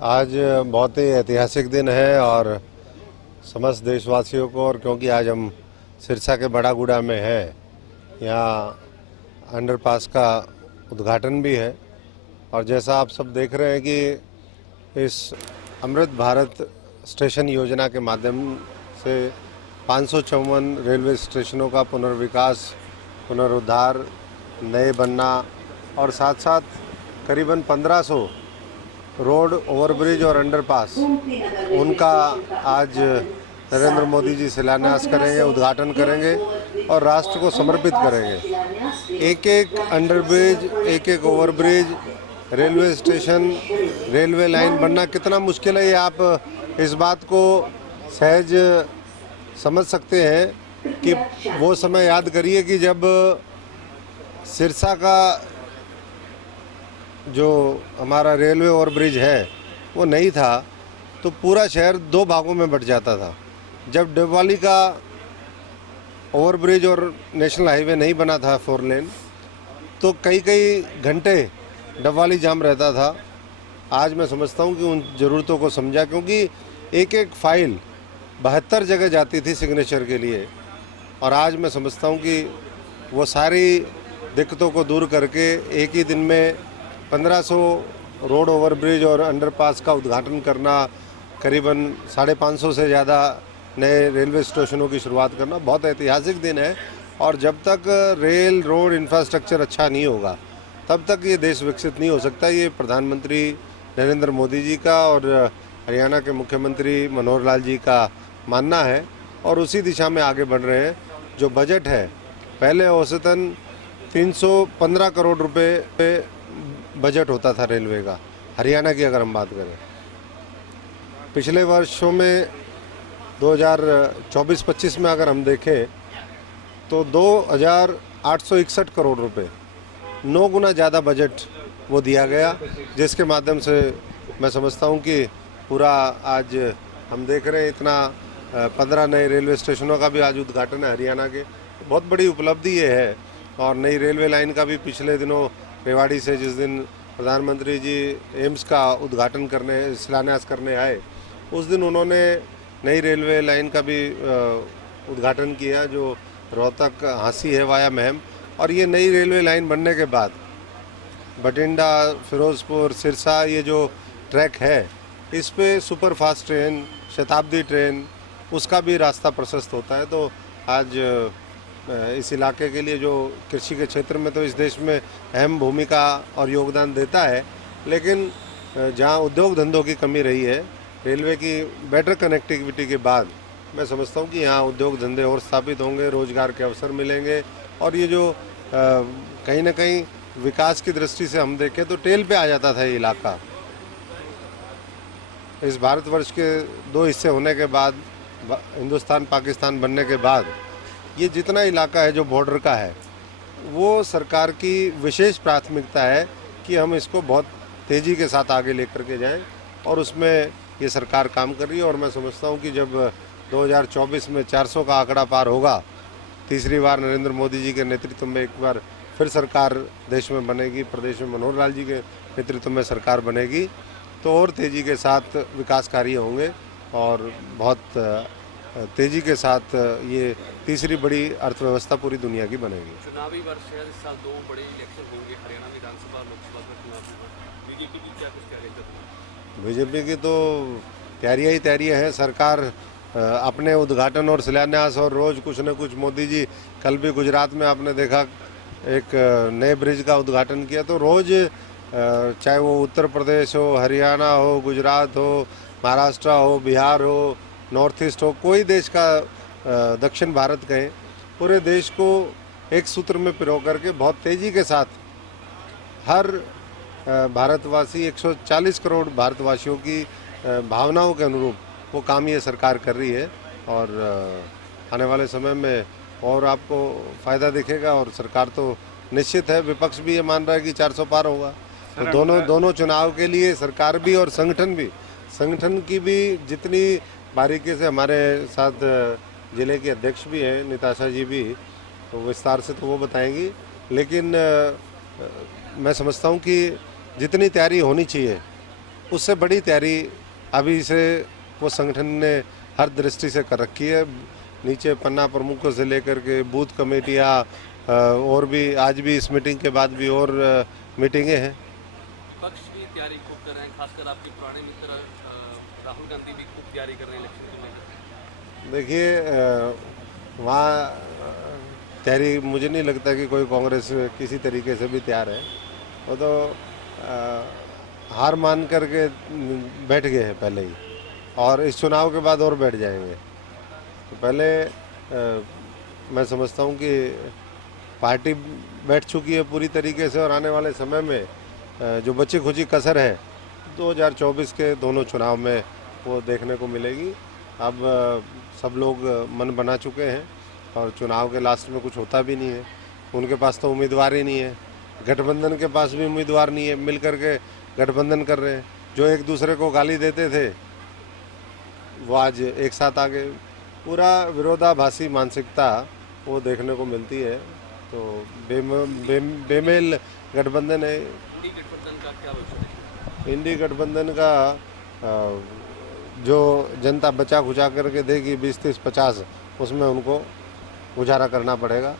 आज बहुत ही ऐतिहासिक दिन है और समस्त देशवासियों को, और क्योंकि आज हम सिरसा के बड़ागुड़ा में हैं, यहाँ अंडरपास का उद्घाटन भी है। और जैसा आप सब देख रहे हैं कि इस अमृत भारत स्टेशन योजना के माध्यम से 554 रेलवे स्टेशनों का पुनर्विकास, पुनरुद्धार, नए बनना और साथ साथ करीबन 1500 रोड, ओवरब्रिज और अंडरपास, उनका आज नरेंद्र मोदी जी शिलान्यास करेंगे, उद्घाटन करेंगे और राष्ट्र को समर्पित करेंगे। एक एक अंडरब्रिज, एक एक overbridge, railway station, railway line बनना कितना मुश्किल है, ये आप इस बात को सहज समझ सकते हैं कि वो समय याद करिए कि जब सिरसा का जो हमारा रेलवे ओवरब्रिज है वो नहीं था तो पूरा शहर दो भागों में बट जाता था। जब डबवाली का ओवरब्रिज और नेशनल हाईवे नहीं बना था 4 लेन, तो कई कई घंटे डबवाली जाम रहता था। आज मैं समझता हूँ कि उन ज़रूरतों को समझा, क्योंकि एक एक फाइल 72 जगह जाती थी सिग्नेचर के लिए, और आज मैं समझता हूँ कि वो सारी दिक्कतों को दूर करके एक ही दिन में 1500 रोड, ओवरब्रिज और अंडरपास का उद्घाटन करना, करीबन 550 से ज़्यादा नए रेलवे स्टेशनों की शुरुआत करना बहुत ऐतिहासिक दिन है। और जब तक रेल, रोड, इंफ्रास्ट्रक्चर अच्छा नहीं होगा तब तक ये देश विकसित नहीं हो सकता। ये प्रधानमंत्री नरेंद्र मोदी जी का और हरियाणा के मुख्यमंत्री मनोहर लाल जी का मानना है, और उसी दिशा में आगे बढ़ रहे हैं। जो बजट है, पहले औसतन 315 करोड़ रुपए बजट होता था रेलवे का, हरियाणा की अगर हम बात करें। पिछले वर्षों में 2024-25 में अगर हम देखें तो 2861 करोड़ रुपए, 9 गुना ज़्यादा बजट वो दिया गया, जिसके माध्यम से मैं समझता हूँ कि पूरा आज हम देख रहे हैं इतना 15 नए रेलवे स्टेशनों का भी आज उद्घाटन है हरियाणा के। बहुत बड़ी उपलब्धि ये है। और नई रेलवे लाइन का भी पिछले दिनों रेवाड़ी से जिस दिन प्रधानमंत्री जी एम्स का उद्घाटन करने, शिलान्यास करने आए, उस दिन उन्होंने नई रेलवे लाइन का भी उद्घाटन किया, जो रोहतक हांसी है वाया महम। और ये नई रेलवे लाइन बनने के बाद बठिंडा, फिरोजपुर, सिरसा, ये जो ट्रैक है, इस पे सुपर फास्ट ट्रेन, शताब्दी ट्रेन, उसका भी रास्ता प्रशस्त होता है। तो आज इस इलाके के लिए, जो कृषि के क्षेत्र में तो इस देश में अहम भूमिका और योगदान देता है, लेकिन जहां उद्योग धंधों की कमी रही है, रेलवे की बेटर कनेक्टिविटी के बाद मैं समझता हूं कि यहाँ उद्योग धंधे और स्थापित होंगे, रोजगार के अवसर मिलेंगे। और ये जो कहीं ना कहीं विकास की दृष्टि से हम देखें तो टेल पे आ जाता था ये इलाका। इस भारतवर्ष के 2 हिस्से होने के बाद, हिंदुस्तान पाकिस्तान बनने के बाद, ये जितना इलाका है जो बॉर्डर का है, वो सरकार की विशेष प्राथमिकता है कि हम इसको बहुत तेज़ी के साथ आगे लेकर के जाएं, और उसमें ये सरकार काम कर रही है। और मैं समझता हूं कि जब 2024 में 400 का आंकड़ा पार होगा, तीसरी बार नरेंद्र मोदी जी के नेतृत्व में एक बार फिर सरकार देश में बनेगी, प्रदेश में मनोहर लाल जी के नेतृत्व में सरकार बनेगी, तो और तेज़ी के साथ विकास कार्य होंगे और बहुत तेज़ी के साथ ये तीसरी बड़ी अर्थव्यवस्था पूरी दुनिया की बनेगी। चुनावी वर्ष है, इस साल 2 बड़े इलेक्शन होंगे, हरियाणा विधानसभा, लोकसभा का चुनाव। बीजेपी की क्या कुछ तैयारी कर रही है? बीजेपी की तो तैयारियां ही तैयारियां हैं। सरकार अपने उद्घाटन और शिलान्यास, और रोज़ कुछ न कुछ, मोदी जी कल भी गुजरात में आपने देखा एक नए ब्रिज का उद्घाटन किया, तो रोज़ चाहे वो उत्तर प्रदेश हो, हरियाणा हो, गुजरात हो, महाराष्ट्र हो, बिहार हो, नॉर्थ ईस्ट हो, कोई देश का, दक्षिण भारत कहें, पूरे देश को एक सूत्र में पिरो करके बहुत तेज़ी के साथ हर भारतवासी, 140 करोड़ भारतवासियों की भावनाओं के अनुरूप वो काम ये सरकार कर रही है। और आने वाले समय में और आपको फ़ायदा दिखेगा। और सरकार तो निश्चित है, विपक्ष भी ये मान रहा है कि 400 पार होगा। तो दोनों चुनाव के लिए सरकार भी और संगठन की भी जितनी बारीकी से, हमारे साथ ज़िले के अध्यक्ष भी हैं, निताशा जी भी, तो विस्तार से तो वो बताएंगी। लेकिन मैं समझता हूँ कि जितनी तैयारी होनी चाहिए उससे बड़ी तैयारी अभी से वो संगठन ने हर दृष्टि से कर रखी है। नीचे पन्ना प्रमुखों से लेकर के बूथ कमेटियाँ और भी आज भी इस मीटिंग के बाद भी और मीटिंगें हैं। विपक्ष भी तैयारी खूब कर रहे हैं, खासकर आपके पुराने मित्र राहुल गांधी भी खूब तैयारी कर रहे हैं इलेक्शन को लेकर। देखिए वहाँ तैयारी मुझे नहीं लगता कि कोई कांग्रेस किसी तरीके से भी तैयार है। वो तो हार मान करके बैठ गए हैं पहले ही, और इस चुनाव के बाद और बैठ जाएंगे। तो पहले मैं समझता हूँ कि पार्टी बैठ चुकी है पूरी तरीके से, और आने वाले समय में जो बची खुची कसर है 2024 के दोनों चुनाव में वो देखने को मिलेगी। अब सब लोग मन बना चुके हैं और चुनाव के लास्ट में कुछ होता भी नहीं है। उनके पास तो उम्मीदवार ही नहीं है, गठबंधन के पास भी उम्मीदवार नहीं है, मिल करके गठबंधन कर रहे हैं। जो एक दूसरे को गाली देते थे वो आज एक साथ आ गए। पूरा विरोधाभासी मानसिकता वो देखने को मिलती है। तो बेमेल गठबंधन है। इंडी गठबंधन का क्या भविष्य है? इंडी गठबंधन का जो जनता बचा खुचा करके देगी 20-30-50, उसमें उनको गुजारा करना पड़ेगा।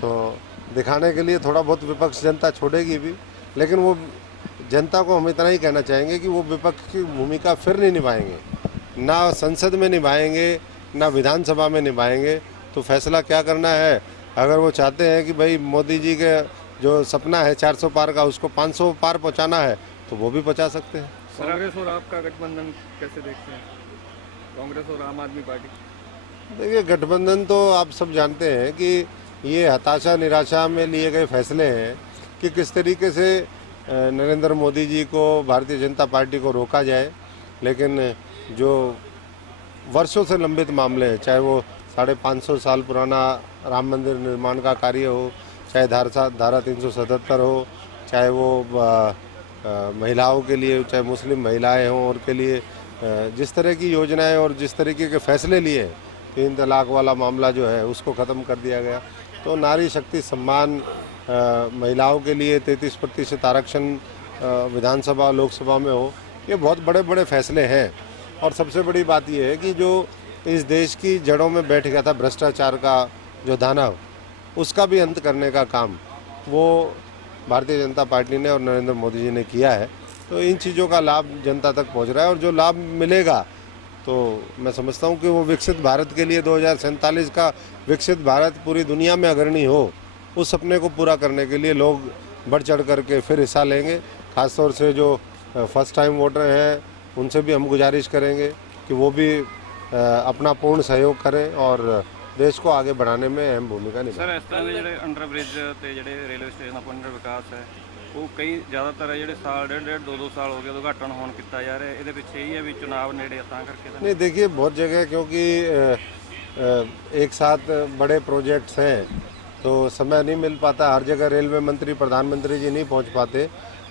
तो दिखाने के लिए थोड़ा बहुत विपक्ष जनता छोड़ेगी भी, लेकिन वो जनता को हम इतना ही कहना चाहेंगे कि वो विपक्ष की भूमिका फिर नहीं निभाएंगे, ना संसद में निभाएंगे ना विधानसभा में निभाएंगे। तो फैसला क्या करना है, अगर वो चाहते हैं कि भाई मोदी जी के जो सपना है 400 पार का उसको 500 पार पहुंचाना है तो वो भी पहुंचा सकते हैं। कांग्रेस और आपका गठबंधन कैसे देखते हैं, कांग्रेस और आम आदमी पार्टी? देखिए गठबंधन तो आप सब जानते हैं कि ये हताशा निराशा में लिए गए फैसले हैं कि किस तरीके से नरेंद्र मोदी जी को, भारतीय जनता पार्टी को रोका जाए। लेकिन जो वर्षों से लंबित मामले हैं, चाहे वो 550 साल पुराना राम मंदिर निर्माण का कार्य हो, चाहे धारा 377 हो, चाहे वो महिलाओं के लिए, चाहे मुस्लिम महिलाएं हों और के लिए जिस तरह की योजनाएं और जिस तरीके के फैसले लिए, 3 तलाक वाला मामला जो है उसको ख़त्म कर दिया गया। तो नारी शक्ति सम्मान, महिलाओं के लिए 33% आरक्षण विधानसभा लोकसभा में हो, ये बहुत बड़े बड़े फैसले हैं। और सबसे बड़ी बात यह है कि जो इस देश की जड़ों में बैठ गया था भ्रष्टाचार का जो दानव, उसका भी अंत करने का काम वो भारतीय जनता पार्टी ने और नरेंद्र मोदी जी ने किया है। तो इन चीज़ों का लाभ जनता तक पहुंच रहा है, और जो लाभ मिलेगा तो मैं समझता हूं कि वो विकसित भारत के लिए 2047 का विकसित भारत पूरी दुनिया में अग्रणी हो, उस सपने को पूरा करने के लिए लोग बढ़ चढ़ करके फिर हिस्सा लेंगे। खासतौर से जो फर्स्ट टाइम वोटर हैं उनसे भी हम गुजारिश करेंगे कि वो भी अपना पूर्ण सहयोग करें और देश को आगे बढ़ाने में अहम भूमिका निभाएं। सर, इस तरह के ਜਿਹੜੇ ਅੰਡਰਬ੍ਰਿਜ ਤੇ ਜਿਹੜੇ ਰੇਲਵੇ ਸਟੇਸ਼ਨ ਦਾ ਪੁਨਰ ਵਿਕਾਸ ਹੈ, ਉਹ ਕਈ ਜ਼ਿਆਦਾਤਰ ਜਿਹੜੇ ਸਾਲ ਡੇਢ 2 ਸਾਲ ਹੋ ਗਏ ਉਦਘਾਟਨ ਹੋਣ ਕੀਤਾ ਜਾ ਰਿਹਾ, ਇਹਦੇ ਪਿੱਛੇ ਇਹ ਹੈ ਵੀ ਚੁਣਾਵ ਨੇੜੇ ਤਾਂ ਕਰਕੇ ਤਾਂ नहीं, देखिए बहुत जगह क्योंकि एक साथ बड़े प्रोजेक्ट्स हैं तो समय नहीं मिल पाता, हर जगह रेलवे मंत्री प्रधानमंत्री जी नहीं पहुंच पाते।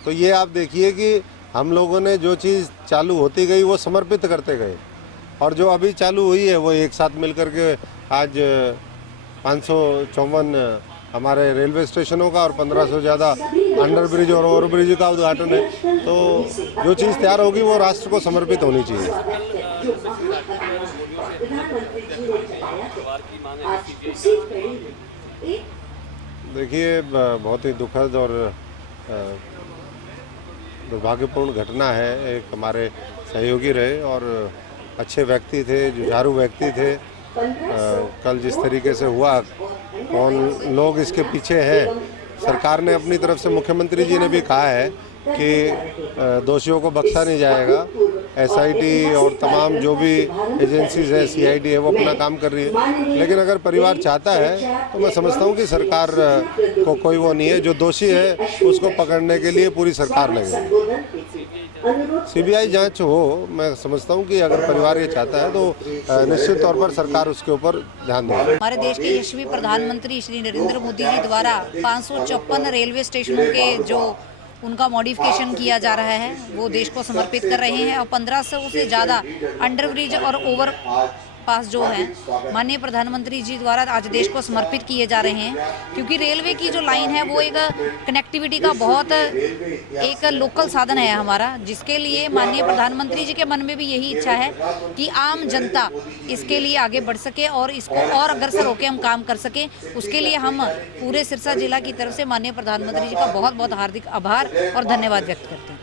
तो ये आप देखिए कि हम लोगों ने जो चीज़ चालू होती गई वो समर्पित करते गए, और जो अभी चालू हुई है वो एक साथ मिल कर के आज 554 हमारे रेलवे स्टेशनों का और 1500 ज़्यादा अंडर ब्रिज और ओवर ब्रिज का उद्घाटन है। तो जो चीज़ तैयार होगी वो राष्ट्र को समर्पित होनी चाहिए। देखिए बहुत ही दुखद और दुर्भाग्यपूर्ण घटना है। एक हमारे सहयोगी रहे और अच्छे व्यक्ति थे, जुझारू व्यक्ति थे। कल जिस तरीके से हुआ, कौन लोग इसके पीछे हैं, सरकार ने अपनी तरफ से, मुख्यमंत्री जी ने भी कहा है कि दोषियों को बख्शा नहीं जाएगा। एसआईटी और तमाम जो भी एजेंसीज है, सीआईडी है, वो अपना काम कर रही है। लेकिन अगर परिवार चाहता है तो मैं समझता हूँ कि सरकार को कोई वो नहीं है, जो दोषी है उसको पकड़ने के लिए पूरी सरकार लगे। सीबीआई जांच हो, मैं समझता हूँ कि अगर परिवार ये चाहता है तो निश्चित तौर पर सरकार उसके ऊपर ध्यान देगी। हमारे देश के यशस्वी प्रधानमंत्री श्री नरेंद्र मोदी जी द्वारा 554 रेलवे स्टेशनों के जो उनका मॉडिफिकेशन किया जा रहा है वो देश को समर्पित कर रहे हैं, और 1500 से ज़्यादा अंडरब्रिज और ओवर पास जो है माननीय प्रधानमंत्री जी द्वारा आज देश को समर्पित किए जा रहे हैं, क्योंकि रेलवे की जो लाइन है वो एक कनेक्टिविटी का बहुत एक लोकल साधन है हमारा, जिसके लिए माननीय प्रधानमंत्री जी के मन में भी यही इच्छा है कि आम जनता इसके लिए आगे बढ़ सके और इसको और अग्रसर होकर हम काम कर सकें। उसके लिए हम पूरे सिरसा जिला की तरफ से माननीय प्रधानमंत्री जी का बहुत बहुत हार्दिक आभार और धन्यवाद व्यक्त करते हैं।